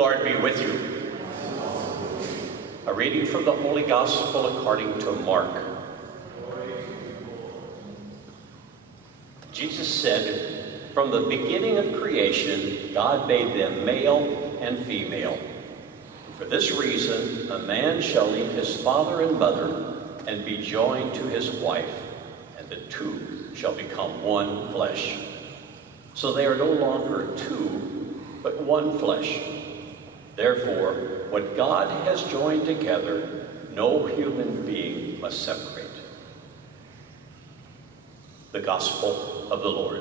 Lord be with you. A reading from the Holy Gospel according to Mark. Jesus said, "From the beginning of creation, God made them male and female. For this reason, a man shall leave his father and mother and be joined to his wife, and the two shall become one flesh. So they are no longer two, but one flesh. Therefore, what God has joined together, no human being must separate." The Gospel of the Lord.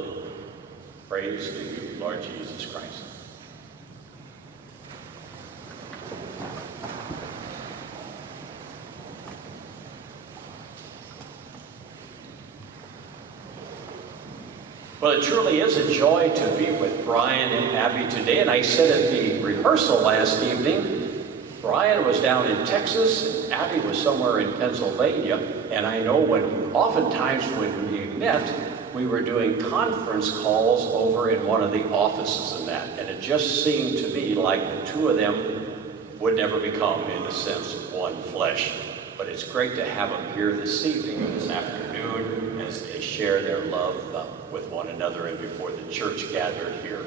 Praise to you, Lord Jesus Christ. Well, it truly is a joy to be with Brian and Abby today, and I said at the rehearsal last evening, Brian was down in Texas, and Abby was somewhere in Pennsylvania, and I know oftentimes when we met, we were doing conference calls over in one of the offices and that, and it just seemed to me like the two of them would never become, in a sense, one flesh. But it's great to have them here this evening or this afternoon as they share their love with one another and before the church gathered here.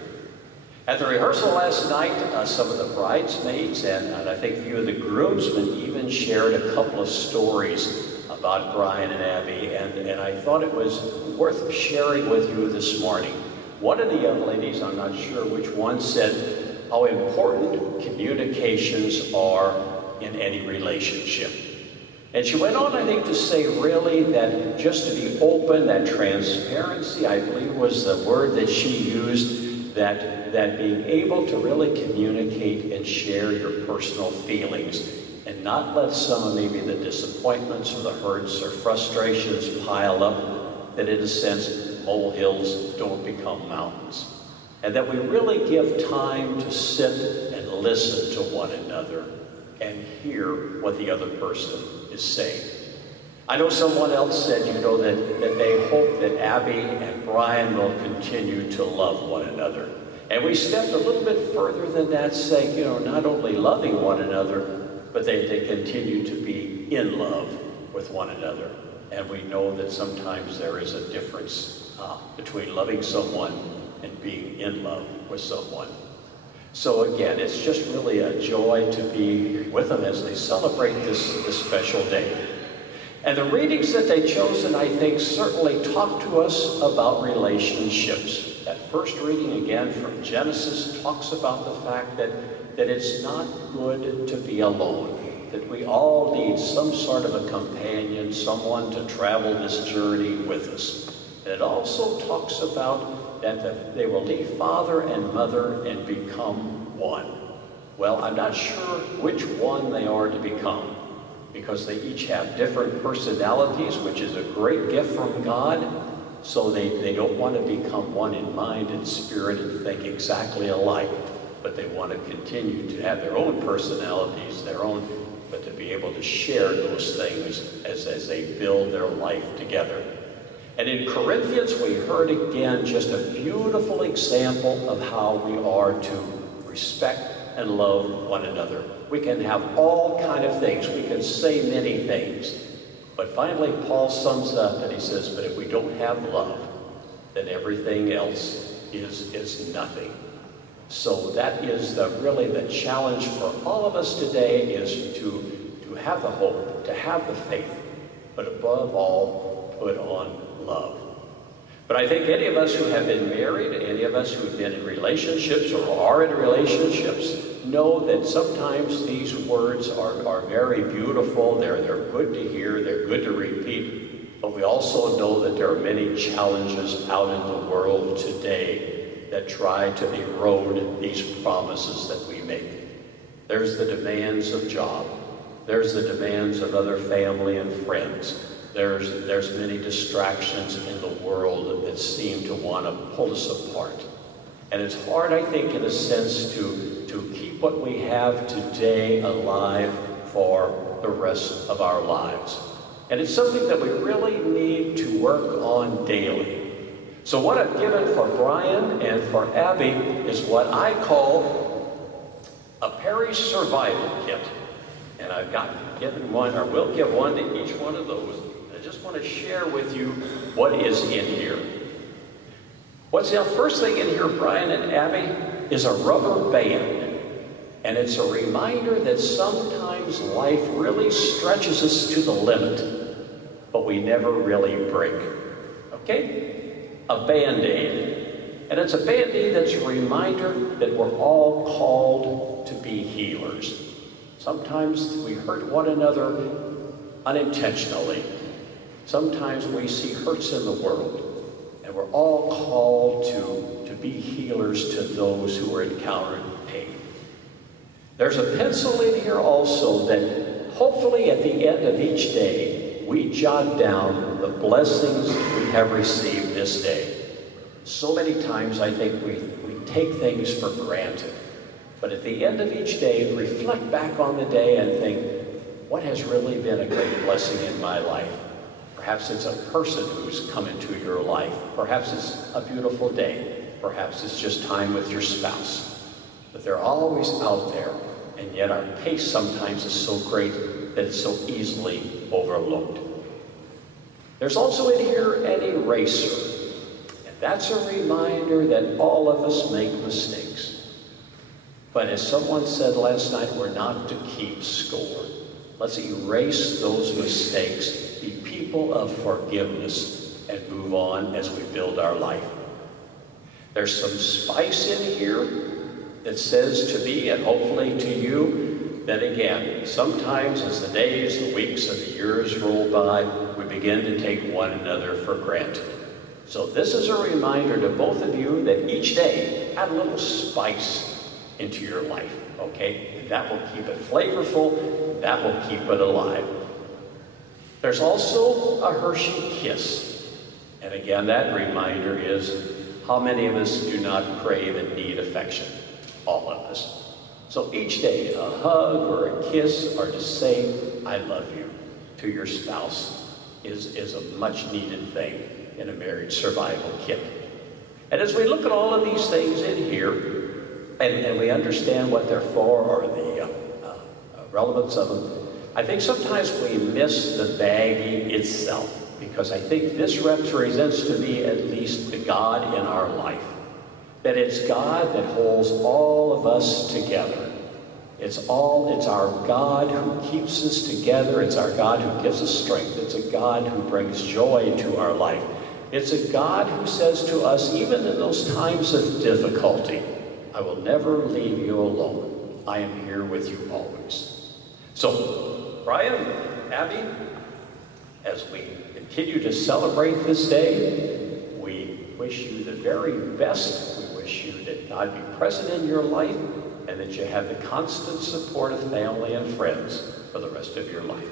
At the rehearsal last night, some of the bridesmaids and I think a few of the groomsmen even shared a couple of stories about Brian and Abby, and I thought it was worth sharing with you this morning. One of the young ladies, I'm not sure which one, said how important communications are in any relationship. And she went on, I think, to say really that just to be open, that transparency, I believe was the word that she used, that being able to really communicate and share your personal feelings and not let some of maybe the disappointments or the hurts or frustrations pile up, that in a sense, molehills don't become mountains. And that we really give time to sit and listen to one another and hear what the other person is saying. I know someone else said, that they hope that Abby and Brian will continue to love one another. And we stepped a little bit further than that, saying, not only loving one another, but they continue to be in love with one another. And we know that sometimes there is a difference between loving someone and being in love with someone. So again, it's just really a joy to be with them as they celebrate this special day. And the readings that they've chosen, I think, certainly talk to us about relationships. That first reading, again, from Genesis, talks about the fact that it's not good to be alone, that we all need some sort of a companion, someone to travel this journey with us. And it also talks about that they will leave father and mother and become one. Well, I'm not sure which one they are to become, because they each have different personalities, which is a great gift from God. So they don't want to become one in mind and spirit and think exactly alike, but they want to continue to have their own personalities, but to be able to share those things as they build their life together. And in Corinthians, we heard again just a beautiful example of how we are to respect and love one another. We can have all kind of things. We can say many things. But finally, Paul sums up and he says, but if we don't have love, then everything else is nothing. So that is really the challenge for all of us today, is to have the hope, to have the faith, but above all, put on love. But I think any of us who have been married, any of us who've been in relationships or are in relationships, know that sometimes these words are very beautiful. They're good to hear, they're good to repeat, but we also know that there are many challenges out in the world today that try to erode these promises that we make. There's the demands of job. There's the demands of other family and friends. There's many distractions in the world that seem to want to pull us apart. And it's hard, I think, in a sense, to keep what we have today alive for the rest of our lives. And it's something that we really need to work on daily. So what I've given for Brian and for Abby is what I call a parish survival kit. And I've given one, or will give one to each one of those. I just want to share with you what is in here. What's the first thing in here, Brian and Abby, is a rubber band. And it's a reminder that sometimes life really stretches us to the limit, but we never really break. Okay? A Band-Aid. And it's a Band-Aid that's a reminder that we're all called to be healers. Sometimes we hurt one another unintentionally. Sometimes we see hurts in the world. And we're all called to be healers to those who are encountering pain. There's a pencil in here also that hopefully at the end of each day, we jot down the blessings we have received this day. So many times I think we take things for granted. But at the end of each day, reflect back on the day and think, what has really been a great blessing in my life? Perhaps it's a person who's come into your life. Perhaps it's a beautiful day. Perhaps it's just time with your spouse. But they're always out there, and yet our pace sometimes is so great that it's so easily overlooked. There's also in here an eraser, and that's a reminder that all of us make mistakes. But as someone said last night, we're not to keep score. Let's erase those mistakes, be people of forgiveness, and move on as we build our life. There's some spice in here that says to me, and hopefully to you, that again, sometimes as the days, the weeks, and the years roll by, we begin to take one another for granted. So this is a reminder to both of you that each day, add a little spice into your life, okay? And that will keep it flavorful, that will keep it alive. There's also a Hershey kiss. And again, that reminder is, how many of us do not crave and need affection? All of us. So each day, a hug or a kiss or to say, I love you to your spouse is a much needed thing in a marriage survival kit. And as we look at all of these things in here, and we understand what they're for or the relevance of them, I think sometimes we miss the baggie itself, because I think this represents to me at least the God in our life. That it's God that holds all of us together. It's our God who keeps us together. It's our God who gives us strength. It's a God who brings joy into our life. It's a God who says to us, even in those times of difficulty, I will never leave you alone. I am here with you always. So, Brian, Abby, as we continue to celebrate this day, we wish you the very best. We wish you that God be present in your life and that you have the constant support of family and friends for the rest of your life.